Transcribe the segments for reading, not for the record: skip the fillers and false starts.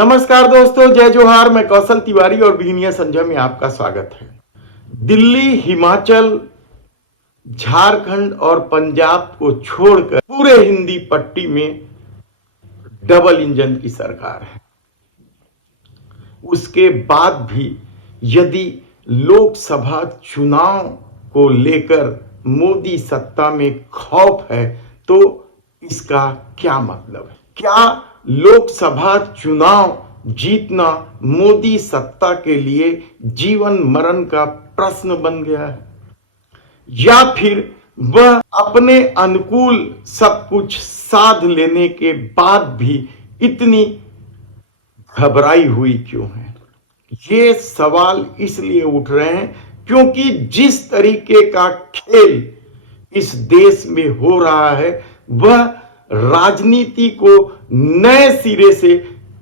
नमस्कार दोस्तों, जय जोहार। मैं कौशल तिवारी और बिहनिया संजय में आपका स्वागत है। दिल्ली, हिमाचल, झारखंड और पंजाब को छोड़कर पूरे हिंदी पट्टी में डबल इंजन की सरकार है। उसके बाद भी यदि लोकसभा चुनाव को लेकर मोदी सत्ता में खौफ है तो इसका क्या मतलब है? क्या लोकसभा चुनाव जीतना मोदी सत्ता के लिए जीवन मरण का प्रश्न बन गया है, या फिर वह अपने अनुकूल सब कुछ साध लेने के बाद भी इतनी घबराई हुई क्यों है? ये सवाल इसलिए उठ रहे हैं क्योंकि जिस तरीके का खेल इस देश में हो रहा है वह राजनीति को नए सिरे से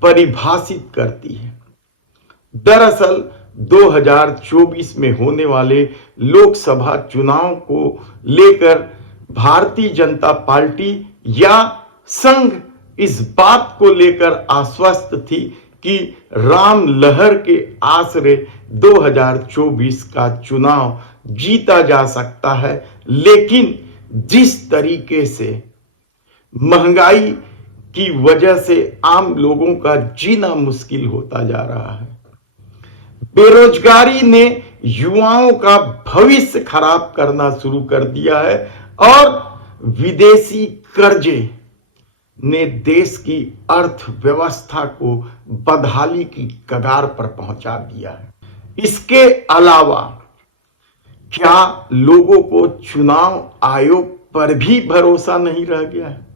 परिभाषित करती है। दरअसल 2024 में होने वाले लोकसभा चुनाव को लेकर भारतीय जनता पार्टी या संघ इस बात को लेकर आश्वस्त थी कि राम लहर के आसरे 2024 का चुनाव जीता जा सकता है, लेकिन जिस तरीके से महंगाई की वजह से आम लोगों का जीना मुश्किल होता जा रहा है, बेरोजगारी ने युवाओं का भविष्य खराब करना शुरू कर दिया है और विदेशी कर्जे ने देश की अर्थव्यवस्था को बदहाली की कगार पर पहुंचा दिया है। इसके अलावा क्या लोगों को चुनाव आयोग पर भी भरोसा नहीं रह गया है?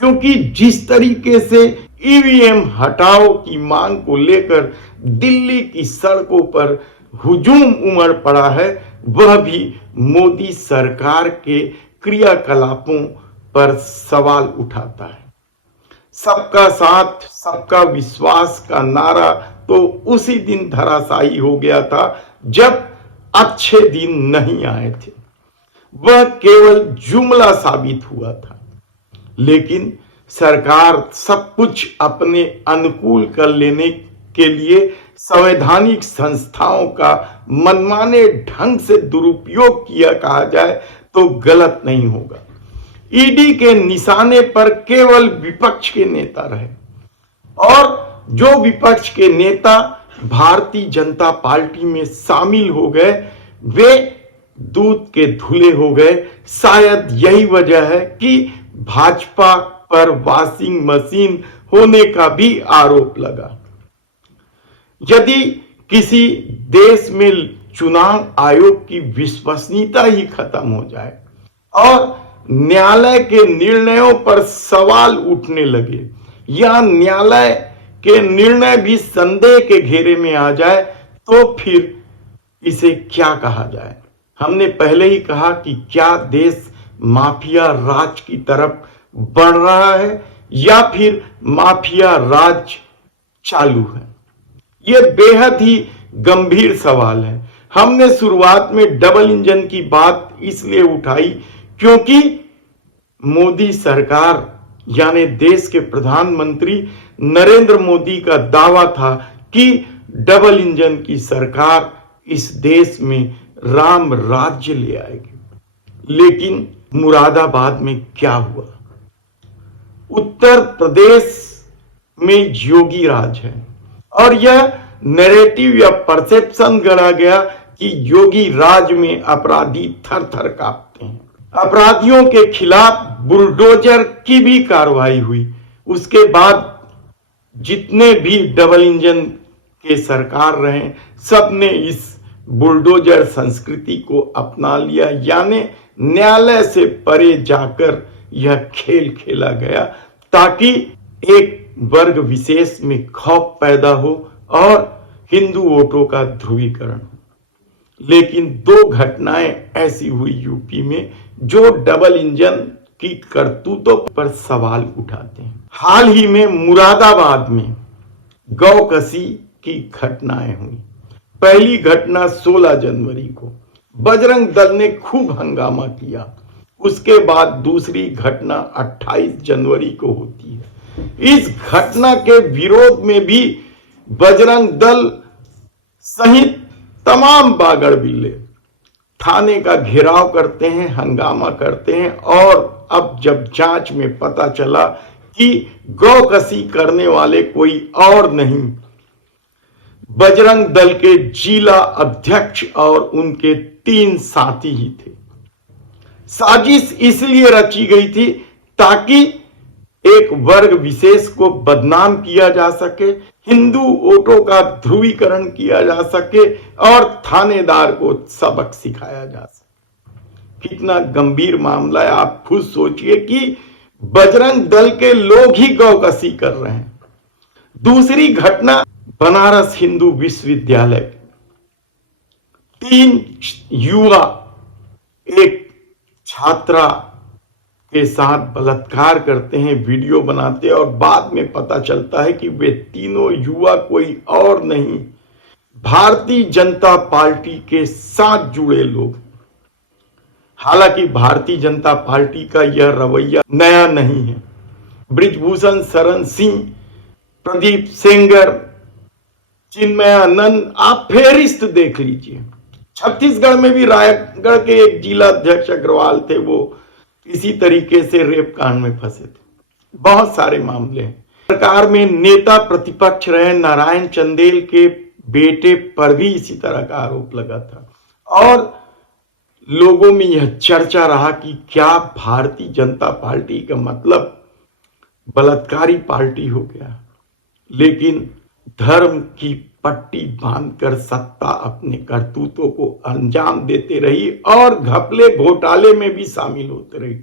क्योंकि जिस तरीके से ईवीएम हटाओ की मांग को लेकर दिल्ली की सड़कों पर हुजूम उमड़ पड़ा है, वह भी मोदी सरकार के क्रियाकलापों पर सवाल उठाता है। सबका साथ सबका विश्वास का नारा तो उसी दिन धराशायी हो गया था जब अच्छे दिन नहीं आए थे। वह केवल जुमला साबित हुआ था, लेकिन सरकार सब कुछ अपने अनुकूल कर लेने के लिए संवैधानिक संस्थाओं का मनमाने ढंग से दुरुपयोग किया कहा जाए तो गलत नहीं होगा। ईडी के निशाने पर केवल विपक्ष के नेता रहे और जो विपक्ष के नेता भारतीय जनता पार्टी में शामिल हो गए वे दूध के धुले हो गए। शायद यही वजह है कि भाजपा पर वॉशिंग मशीन होने का भी आरोप लगा। यदि किसी देश में चुनाव आयोग की विश्वसनीयता ही खत्म हो जाए और न्यायालय के निर्णयों पर सवाल उठने लगे या न्यायालय के निर्णय भी संदेह के घेरे में आ जाए तो फिर इसे क्या कहा जाए? हमने पहले ही कहा कि क्या देश माफिया राज की तरफ बढ़ रहा है या फिर माफिया राज चालू है? यह बेहद ही गंभीर सवाल है। हमने शुरुआत में डबल इंजन की बात इसलिए उठाई क्योंकि मोदी सरकार यानी देश के प्रधानमंत्री नरेंद्र मोदी का दावा था कि डबल इंजन की सरकार इस देश में राम राज्य ले आएगी। लेकिन मुरादाबाद में क्या हुआ? उत्तर प्रदेश में योगी राज है और यह नैरेटिव या परसेप्शन गढ़ा गया कि योगी राज में अपराधी थर थर कांपते हैं। अपराधियों के खिलाफ बुलडोजर की भी कार्रवाई हुई। उसके बाद जितने भी डबल इंजन के सरकार रहे सबने इस बुलडोजर संस्कृति को अपना लिया, यानी न्यायालय से परे जाकर यह खेल खेला गया ताकि एक वर्ग विशेष में खौफ पैदा हो और हिंदू वोटों का ध्रुवीकरण हो। लेकिन दो घटनाएं ऐसी हुई यूपी में जो डबल इंजन की करतूतों पर सवाल उठाते हैं। हाल ही में मुरादाबाद में गौकसी की घटनाएं हुई। पहली घटना 16 जनवरी को बजरंग दल ने खूब हंगामा किया। उसके बाद दूसरी घटना 28 जनवरी को होती है। इस घटना के विरोध में भी बजरंग दल सहित तमाम बागड़ बिल्ले थाने का घेराव करते हैं, हंगामा करते हैं। और अब जब जांच में पता चला कि गौकसी करने वाले कोई और नहीं, बजरंग दल के जिला अध्यक्ष और उनके 3 साथी ही थे। साजिश इसलिए रची गई थी ताकि एक वर्ग विशेष को बदनाम किया जा सके, हिंदू वोटों का ध्रुवीकरण किया जा सके और थानेदार को सबक सिखाया जा सके। कितना गंभीर मामला है, आप खुद सोचिए कि बजरंग दल के लोग ही गौकसी कर रहे हैं। दूसरी घटना बनारस हिंदू विश्वविद्यालय, 3 युवा एक छात्रा के साथ बलात्कार करते हैं, वीडियो बनाते हैं और बाद में पता चलता है कि वे तीनों युवा कोई और नहीं, भारतीय जनता पार्टी के साथ जुड़े लोग। हालांकि भारतीय जनता पार्टी का यह रवैया नया नहीं है। बृजभूषण शरण सिंह, प्रदीप सेंगर, चिन्मयानंद, आप फेरिस्त देख लीजिए। छत्तीसगढ़ में भी रायगढ़ के एक जिला अध्यक्ष अग्रवाल थे, वो इसी तरीके से रेप कांड में फंसे थे। बहुत सारे मामले हैं। सरकार में नेता प्रतिपक्ष रहे नारायण चंदेल के बेटे पर भी इसी तरह का आरोप लगा था और लोगों में यह चर्चा रहा कि क्या भारतीय जनता पार्टी का मतलब बलात्कारी पार्टी हो गया। लेकिन धर्म की पट्टी बांधकर सत्ता अपने करतूतों को अंजाम देते रही और घपले घोटाले में भी शामिल होते रही।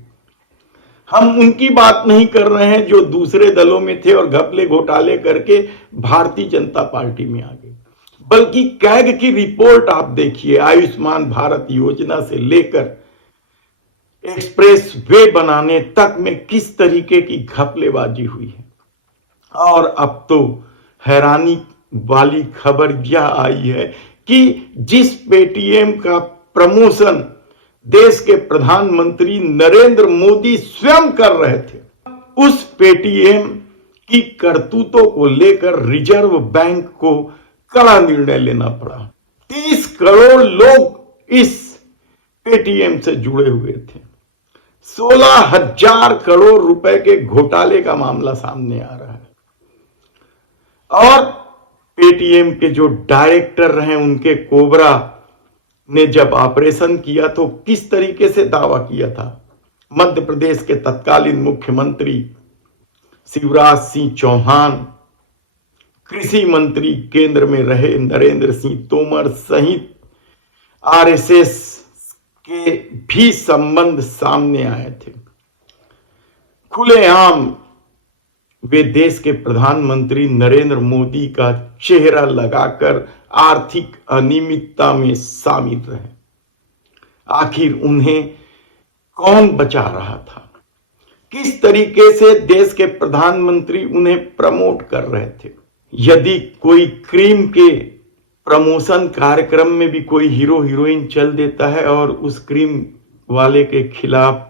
हम उनकी बात नहीं कर रहे हैं जो दूसरे दलों में थे और घपले घोटाले करके भारतीय जनता पार्टी में आ गए, बल्कि कैग की रिपोर्ट आप देखिए। आयुष्मान भारत योजना से लेकर एक्सप्रेस वे बनाने तक में किस तरीके की घपलेबाजी हुई है। और अब तो हैरानी वाली खबर यह आई है कि जिस पेटीएम का प्रमोशन देश के प्रधानमंत्री नरेंद्र मोदी स्वयं कर रहे थे, उस पेटीएम की करतूतों को लेकर रिजर्व बैंक को कड़ा निर्णय लेना पड़ा। 30 करोड़ लोग इस पेटीएम से जुड़े हुए थे। 16,000 करोड़ रुपए के घोटाले का मामला सामने आ रहा है। और पेटीएम के जो डायरेक्टर रहे उनके कोबरा ने जब ऑपरेशन किया तो किस तरीके से दावा किया था। मध्य प्रदेश के तत्कालीन मुख्यमंत्री शिवराज सिंह चौहान, कृषि मंत्री केंद्र में रहे नरेंद्र सिंह तोमर सहित आरएसएस के भी संबंध सामने आए थे। खुलेआम वे देश के प्रधानमंत्री नरेंद्र मोदी का चेहरा लगाकर आर्थिक अनियमितता में शामिल रहे। आखिर उन्हें कौन बचा रहा था? किस तरीके से देश के प्रधानमंत्री उन्हें प्रमोट कर रहे थे? यदि कोई क्रीम के प्रमोशन कार्यक्रम में भी कोई हीरो हीरोइन चल देता है और उस क्रीम वाले के खिलाफ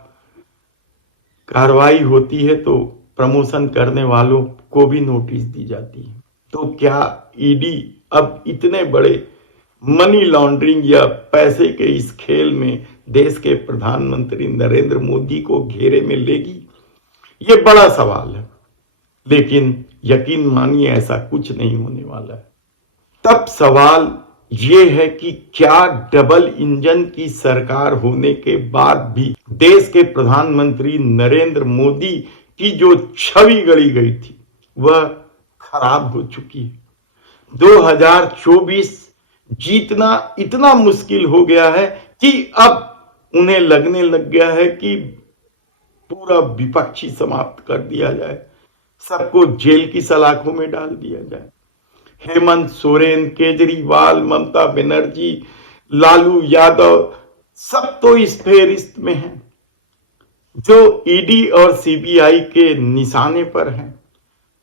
कार्रवाई होती है तो प्रमोशन करने वालों को भी नोटिस दी जाती है। तो क्या ईडी अब इतने बड़े मनी लॉन्ड्रिंग या पैसे के इस खेल में देश के प्रधानमंत्री नरेंद्र मोदी को घेरे में लेगी? ये बड़ा सवाल है, लेकिन यकीन मानिए ऐसा कुछ नहीं होने वाला है। तब सवाल ये है कि क्या डबल इंजन की सरकार होने के बाद भी देश के प्रधानमंत्री नरेंद्र मोदी की जो छवि गढ़ी गई थी वह खराब हो चुकी है। 2024 जीतना इतना मुश्किल हो गया है कि अब उन्हें लगने लग गया है कि पूरा विपक्षी समाप्त कर दिया जाए, सबको जेल की सलाखों में डाल दिया जाए। हेमंत सोरेन, केजरीवाल, ममता बनर्जी, लालू यादव सब तो इस फेहरिस्त में हैं जो ईडी और सीबीआई के निशाने पर हैं।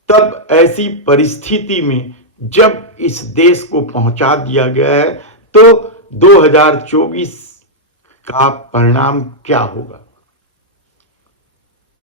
तब ऐसी परिस्थिति में जब इस देश को पहुंचा दिया गया है तो 2024 का परिणाम क्या होगा?